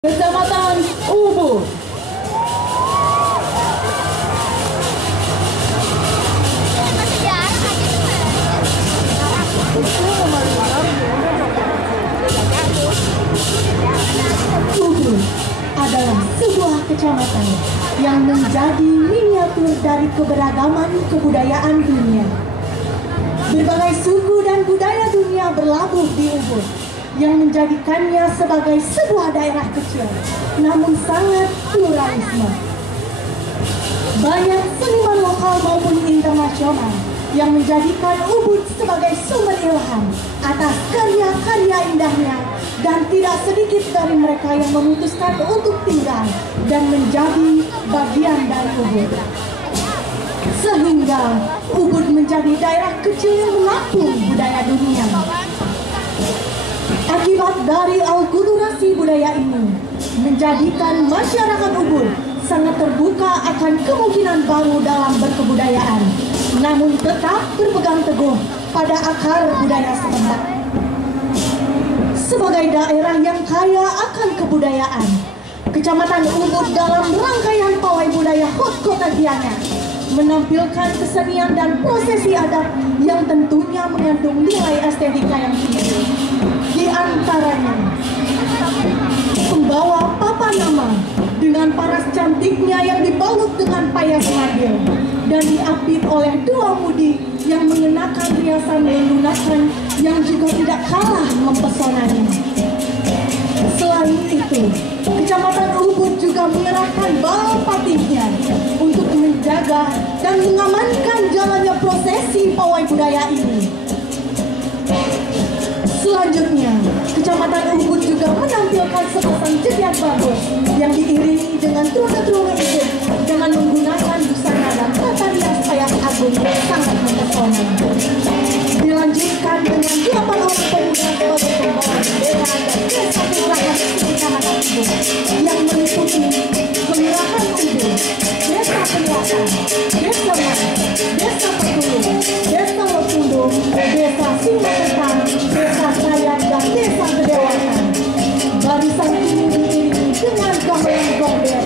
Kecamatan Ubud. Ubud adalah sebuah kecamatan yang menjadi miniatur dari keberagaman kebudayaan dunia. Berbagai suku dan budaya dunia berlabuh di Ubud, yang menjadikannya sebagai sebuah daerah kecil, namun sangat pluralisme. Banyak seniman lokal maupun internasional yang menjadikan Ubud sebagai sumber ilham atas karya-karya indahnya, dan tidak sedikit dari mereka yang memutuskan untuk tinggal dan menjadi bagian dari Ubud. Sehingga Ubud menjadi daerah kecil yang menampung budaya dunia. Akibat dari akulturasi budaya ini menjadikan masyarakat Ubud sangat terbuka akan kemungkinan baru dalam berkebudayaan, namun tetap berpegang teguh pada akar budaya setempat. Sebagai daerah yang kaya akan kebudayaan, Kecamatan Ubud dalam rangkaian pawai budaya HUT Kota Gianyar menampilkan kesenian dan prosesi adat yang tentunya mengandung nilai estetika yang tinggi. Di antaranya, pembawa papan nama dengan paras cantiknya yang dibalut dengan payas madil dan diapit oleh dua mudi yang mengenakan riasan menggunakan yang juga tidak kalah mempesonanya. Selain itu, Kecamatan Ubud juga mengerahkan Bapatihnya untuk menjaga dan mengamankan jalannya prosesi pawai budaya ini. Selanjutnya, Kecamatan Ubud juga menampilkan sepasang jeriat bagus yang diiringi dengan trune-trune Ubud dengan menggunakan busana dan tata rias payas agung yang sangat mempesona. Dilanjutkan dengan 8 orang pemuda sebagai pembawa bendera dan desa kelurahan di Kecamatan Ubud yang meliputi Kelurahan Ubud, Desa Penguatan, Desa Man, Desa Petulung, Desa Lepundung, Desa Singasetan, Desa Sayang, dan Desa Kedewatan. Barisan ini diiringi dengan gamelan gomber.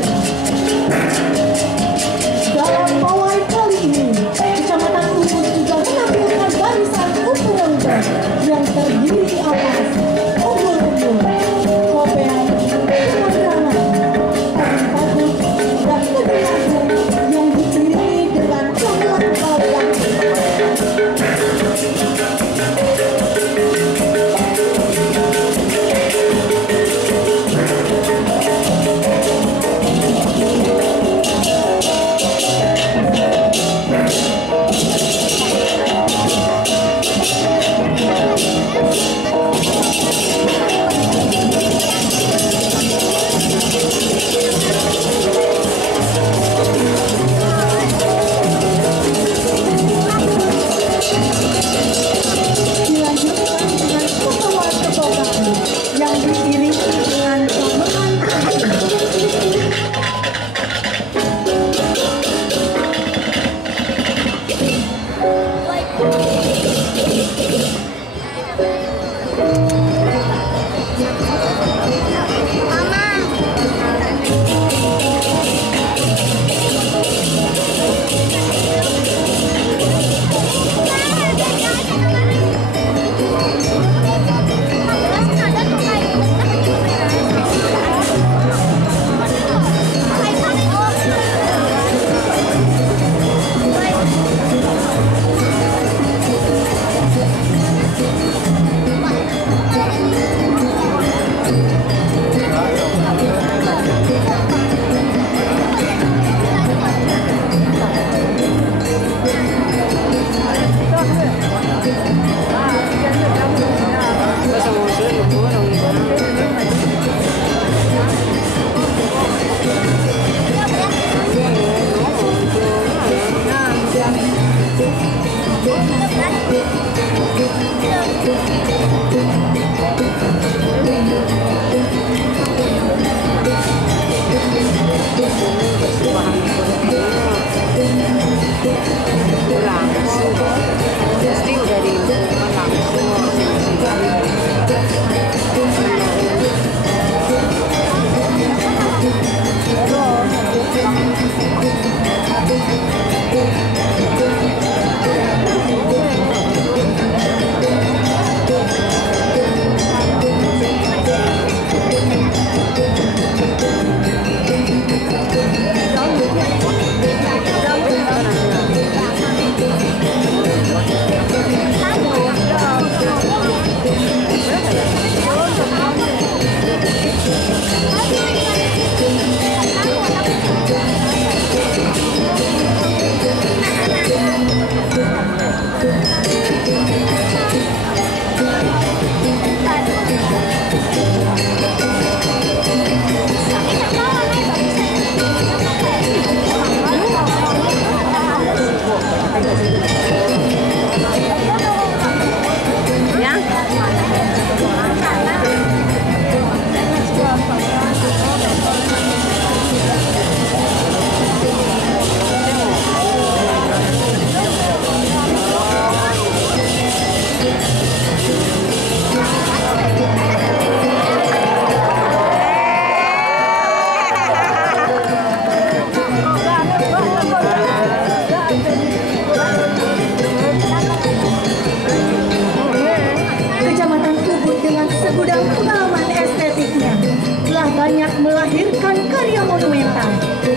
banyak melahirkan karya monumental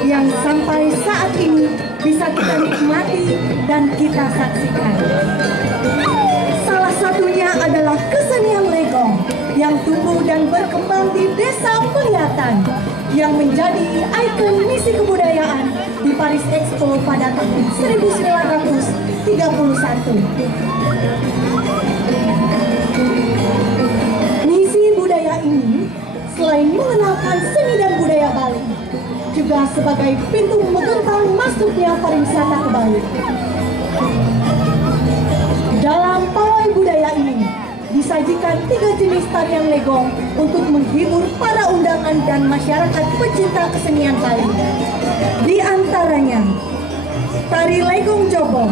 yang sampai saat ini bisa kita nikmati dan kita saksikan. Salah satunya adalah kesenian legong yang tumbuh dan berkembang di Desa Pelihatan yang menjadi ikon misi kebudayaan di Paris Expo pada tahun 1931. Misi budaya ini selain mengenalkan seni dan budaya Bali, juga sebagai pintu mengental masuknya pariwisata ke Bali. Dalam pawai budaya ini disajikan 3 jenis tarian legong untuk menghibur para undangan dan masyarakat pecinta kesenian Bali. Di antaranya tari legong Jobo,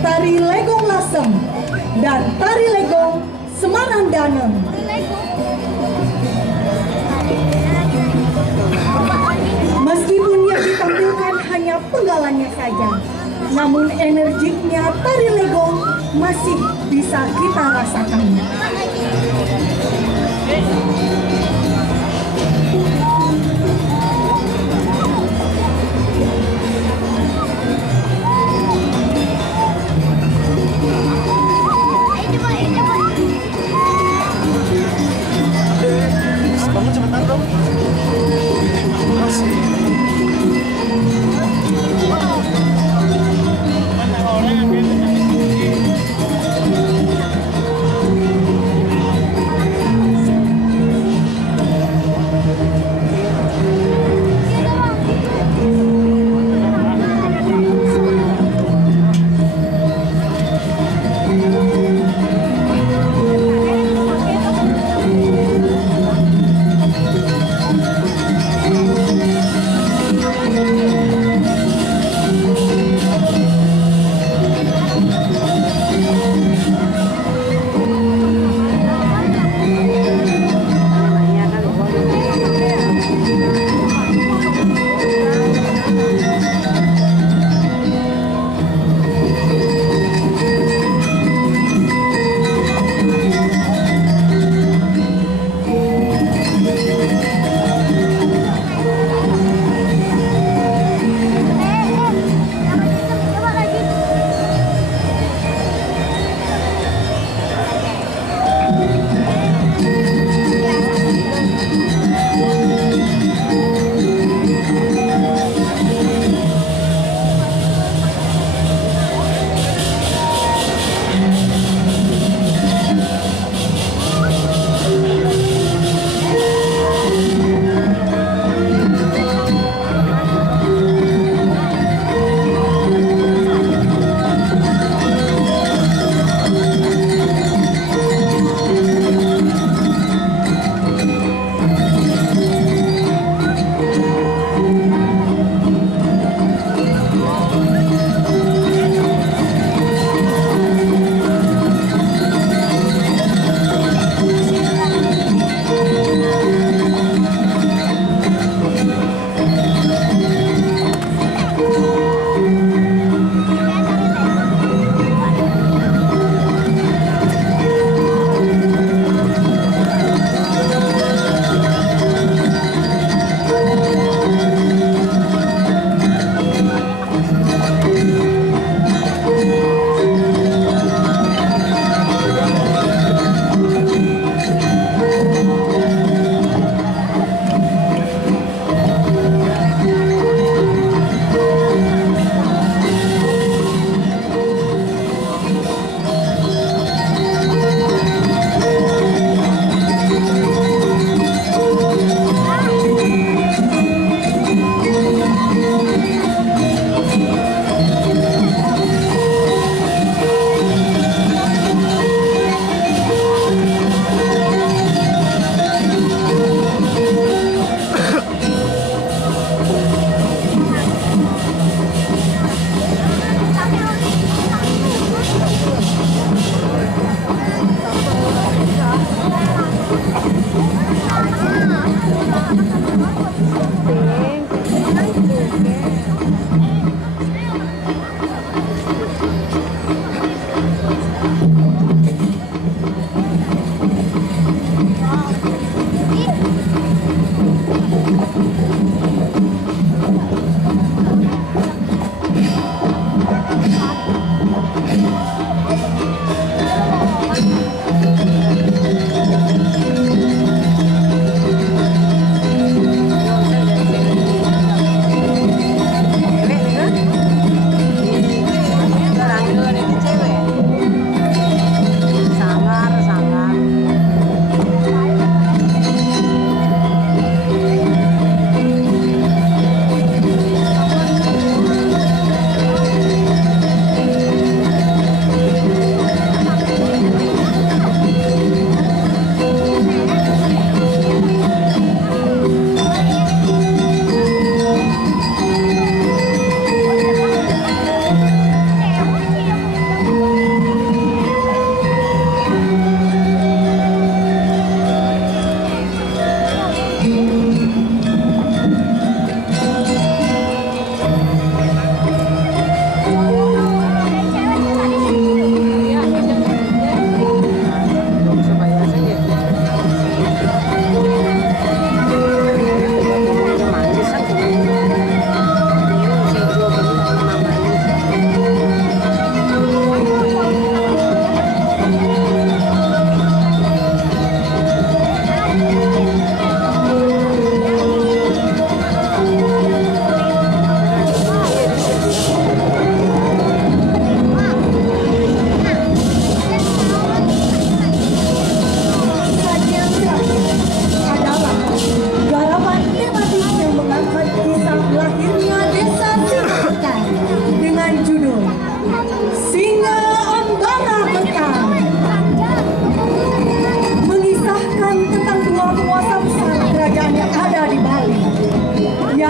tari legong Lasem, dan tari legong Semarandanem. Meskipun yang ditampilkan hanya penggalannya saja, namun energiknya tari legong masih bisa kita rasakan. Bangun sebentar dong. Masih.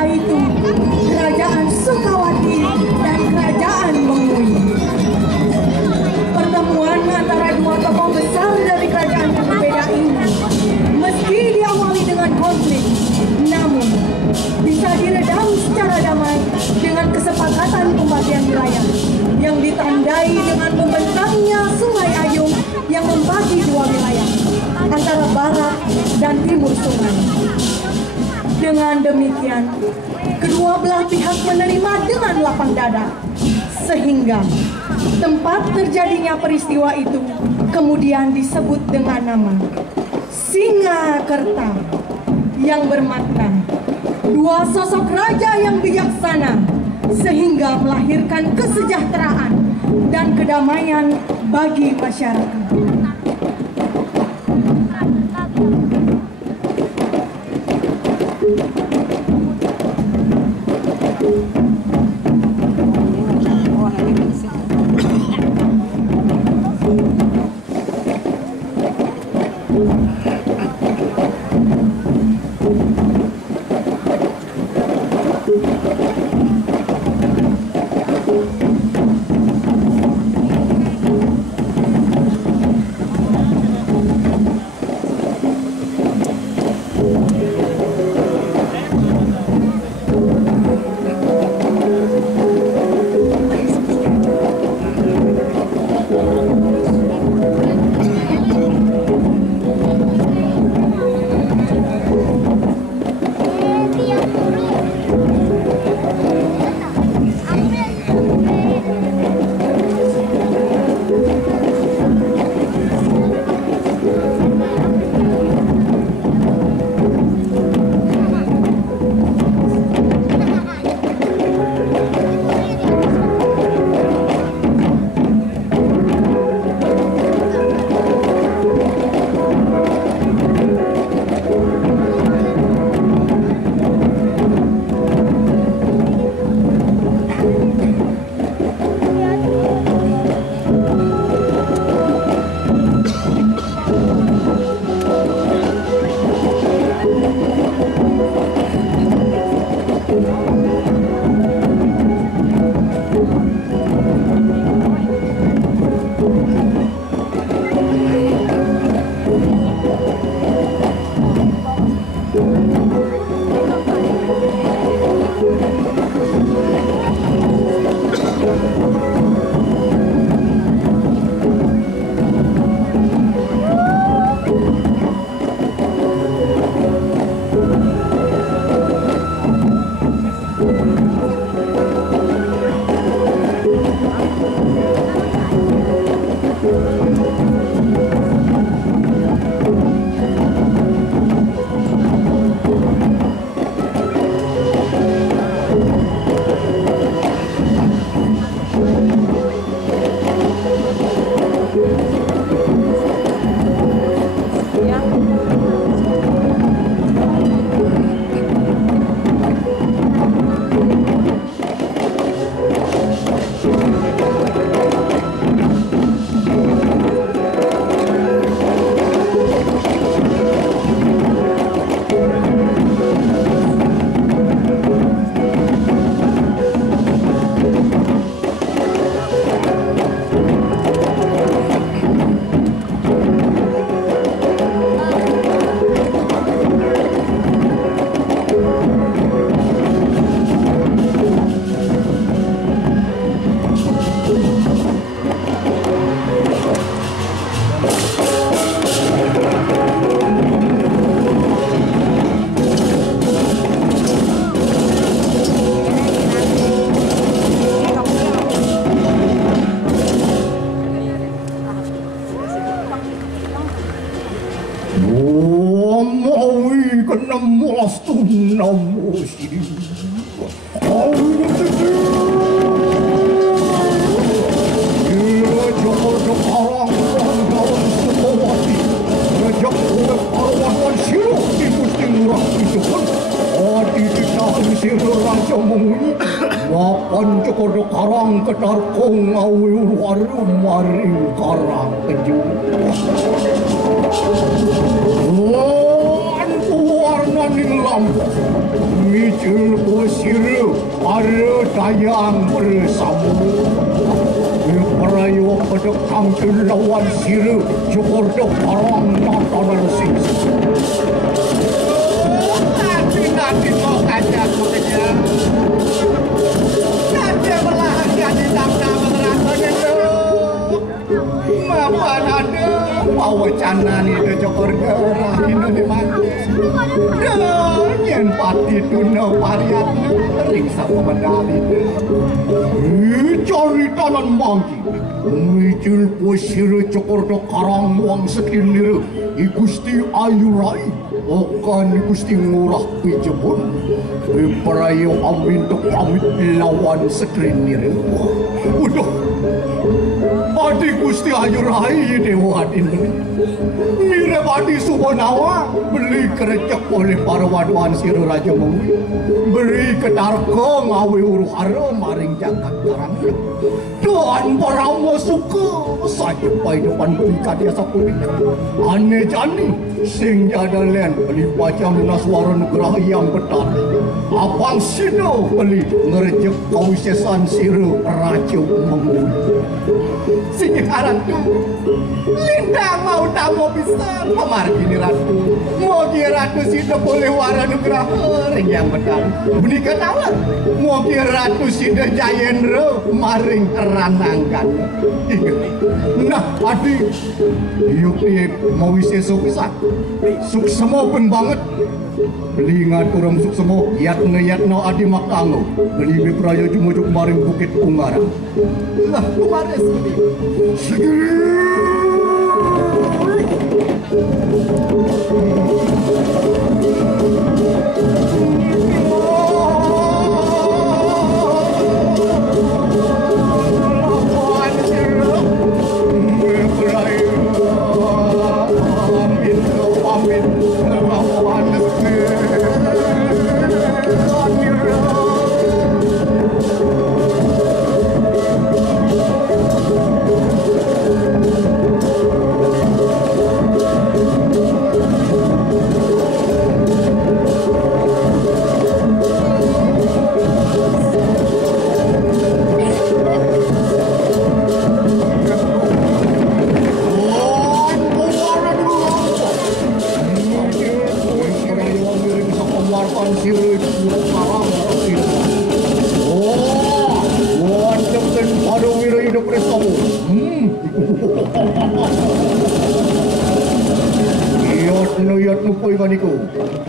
yaitu Kerajaan Sukawati dan Kerajaan Mengui. Pertemuan antara dua tokoh besar dari kerajaan yang berbeda ini meski diawali dengan konflik, namun bisa diredam secara damai dengan kesepakatan pembagian wilayah yang ditandai dengan membentangnya Sungai Ayung yang membagi dua wilayah antara barat dan timur sungai. Dengan demikian, kedua belah pihak menerima dengan lapang dada, sehingga tempat terjadinya peristiwa itu kemudian disebut dengan nama Singakerta, yang bermakna dua sosok raja yang bijaksana sehingga melahirkan kesejahteraan dan kedamaian bagi masyarakat. Karang ketarkong awil warum maring karang kejung. Wan warna nila lampau micul kusir para dayang bersama perayu pedek tampil lawan sir cukur dek parang nonton singsi nanti mau kajak bekerja nanti berlahan di tangga mengerasanya mapan ada bawa canan itu cukur gerah ini nyen pati tuna pariat riksa medali cari tanan mangki micil pusir cukur do karang wang sekinir igusti ayurai okan igusti ngurah pijebun perayu amin tuk pamit lawan sekinir udah adi gusti ayurai dewa ini mire padi subonawa beli kerecek oleh para waduan siru Raja Mungwi beri kedarko ngawi uruhara maring jagat karangnya doan paramu suka saja pai depan beli kadia sapunik ane jani sing jadalen beli baca munaswara negara yang betar abang sino beli ngerejek kawisesan siru Raja Mungwi sing aratu lindang mau tamu bisa pemargini ratu mogi ratu sida boleh wara nugraha ring yang benar menikah tawa mogi ratu sida jayendra maring ranangkan inget nah adi yuk mau sesuk pisan suk semua pun banget beli ngaturang suk semua yatna adi makango beli bepraya jumujuk maring bukit Ungaran lah kumares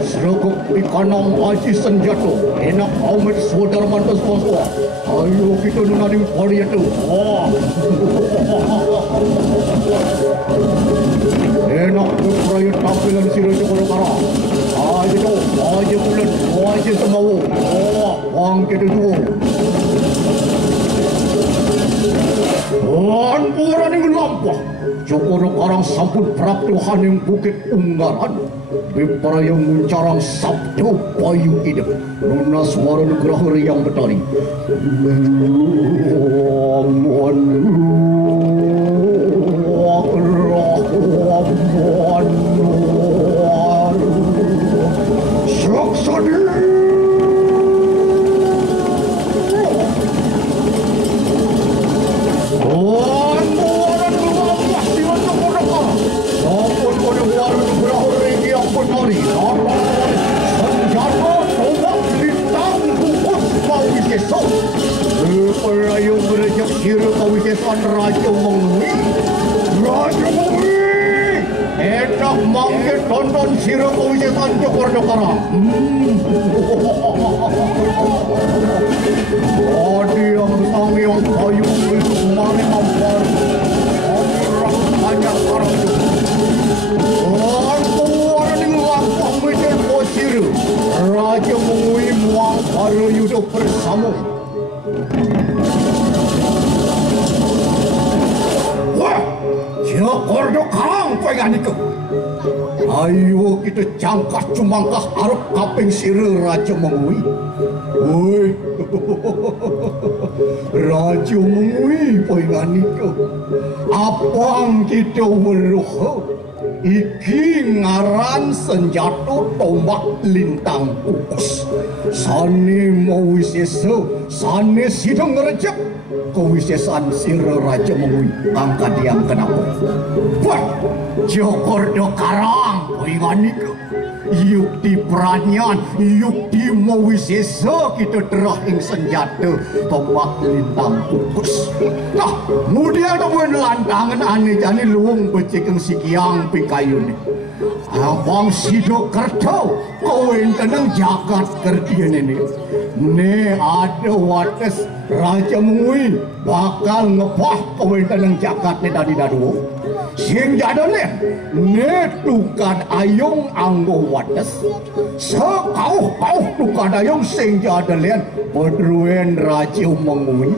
seragam di kanang aji senjata enak amat saudara mantas bangsa ayo kita nunari pari itu enak berperaya tampilan sirah cukur karang aja bulan aja semawu bang kita dua Anpuran yang lampah cukur karang sampun praktuhan yang bukit Ungaran Bipara yang mencarang sabdo payu hidup Nuna suara negara yang betari Saksani Perayu berejak siru kawisesan Raja Mungwi enak mangkit tonton siru kawisesan cukur dokara adi yang sangi yang kayu mari mampar banyak orang orang yang lampang mencari siru Raja Mungwi muang para yudo bersama Cukur do karang pengen itu. Ayo kita cangkah cumangkah arep kaping sire Raja Mungwi. Woi, Raja Mungwi pengen itu. Apang kita weruh iki ngaran senjata tombak lintang kukus. Sane mawisesa, sane sidang ngerejek kewisesan sira Raja Mengui angkat yang kenapa. Wah, Jokordo Karang poinganika. Yukti peranyan, yukti mawisesa kita terah ing senjata tombak lintang kukus. Nah, kemudian temuin lantangan aneh jani luung becekeng sikiang pikayun. Abang sido kerto, kau tenang jagat kerdian ini. Ne ada wates Raja Mengui bakal ngepah kau tenang jagat ne dari dadu. Sing jadone ne tukan ayung anggo wates. Sekau tukan ayung sing jadalen pedruen Raja Mengui.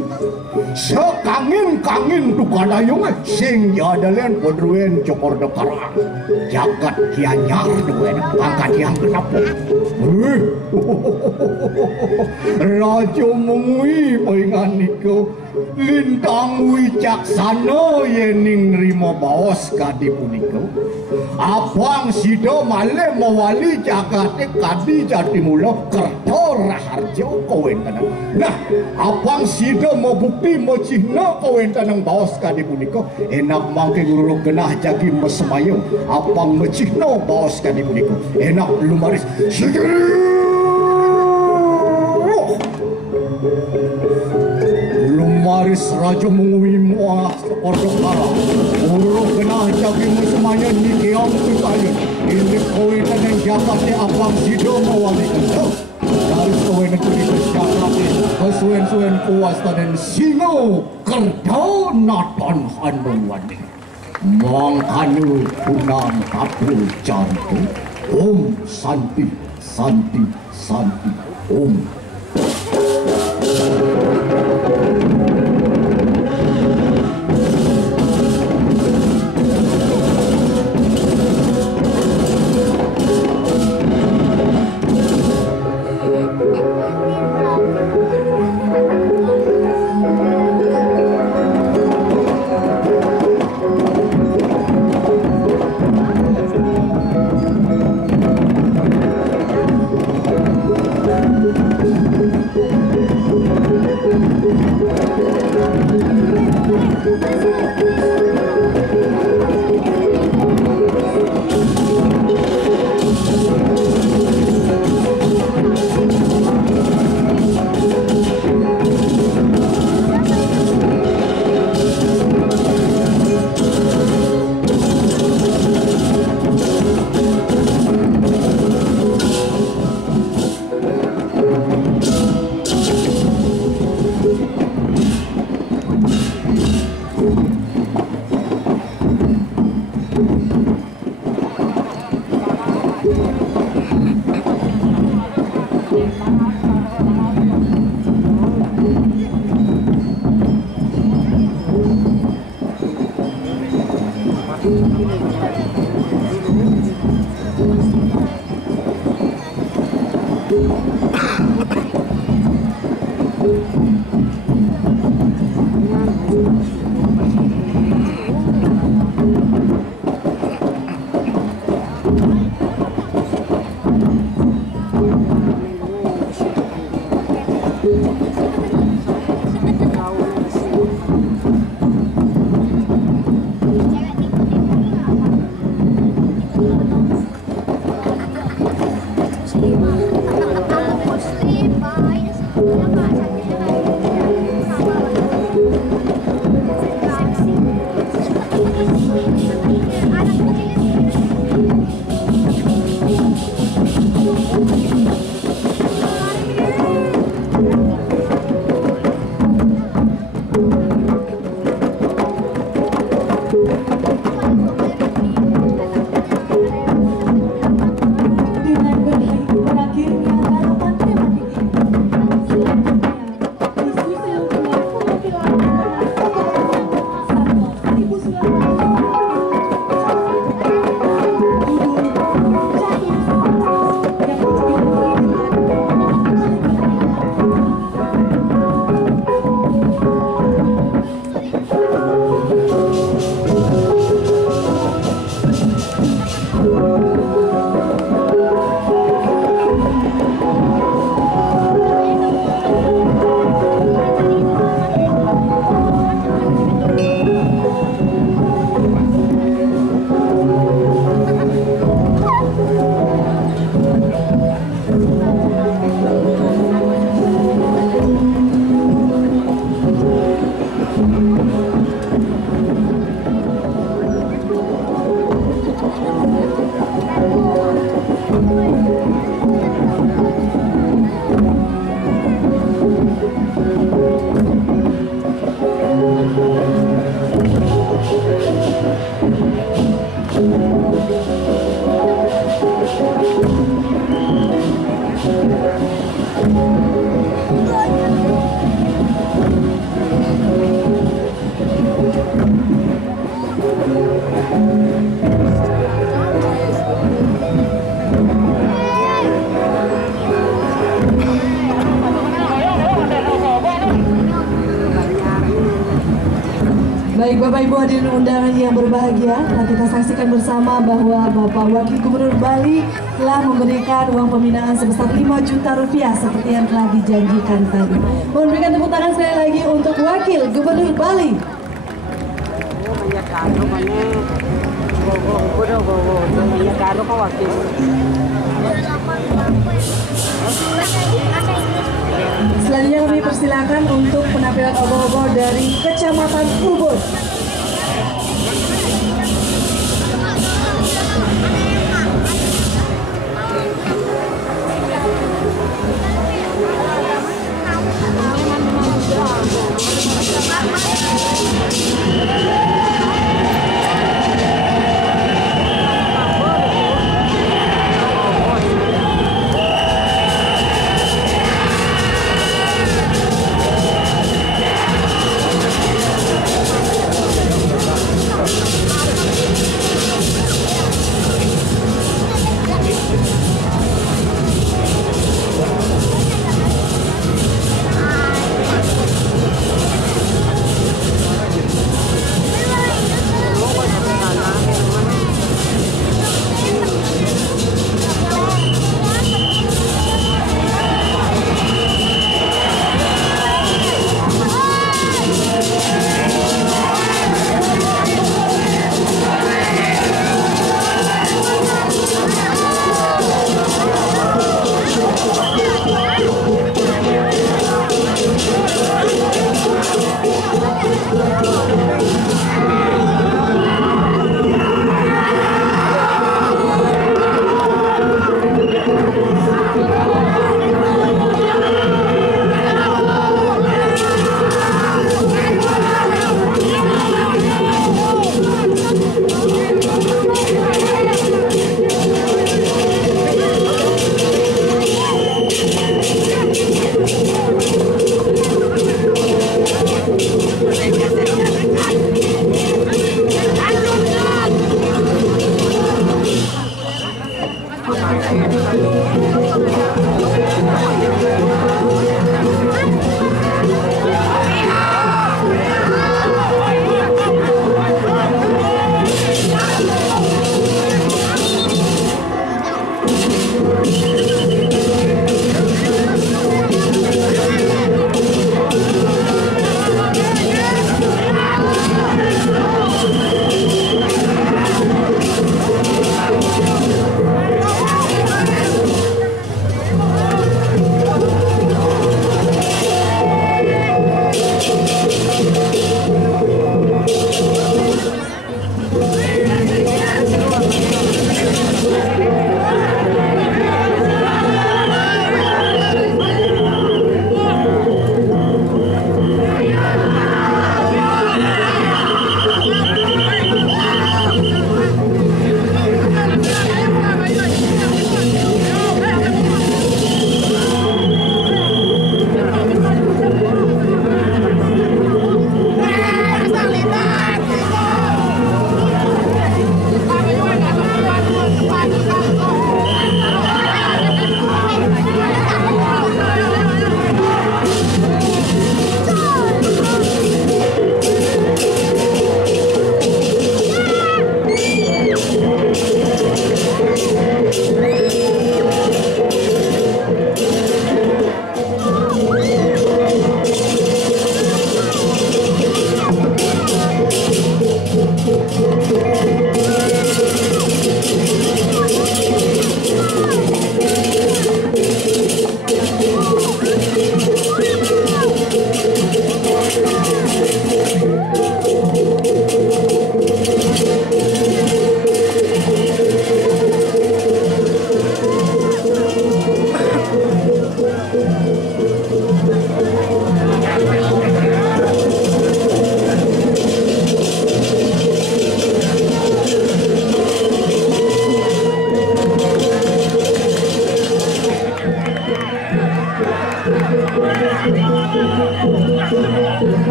Sekangin tukan ayung sing jadalen pedruen Jokordo Karang. Jagat kianyar duen angkat yang kenapa. Raja Mengui poinganiko lintang wicaksana yening rimo baos kadi puniko. Abang sido male mawali jagate kadi jati mula kerto raharjo kowen tanang. Nah, abang sido mau bukti mau cihna kowen tanang baos kadi puniko. Enak mangke guru genah jagi mesemayo. Abang mecihna baos kadi puniko. Enak lumaris Lumaris Raja Mengui muah Jokordo Karang. Uruk genah jagi semuanya ni kiam pikayun. Ini kowe dan jakatnya abang sido mawali kento. Dari kowe negeri kesyakati kesuen-suen kuas dan singo kerdo naton hanuwani. Mangkanu punang kapul jantu. Om Santi Santi Santi Om. Baik Bapak Ibu hadirin undangan yang berbahagia, nah kita saksikan bersama bahwa Bapak Wakil Gubernur Bali telah memberikan uang pembinaan sebesar 5 juta rupiah seperti yang telah dijanjikan tadi. Mohon berikan tepuk tangan sekali lagi untuk Wakil Gubernur Bali. Selanjutnya kami persilakan untuk penampilan ogoh-ogoh dari Kecamatan Ubud.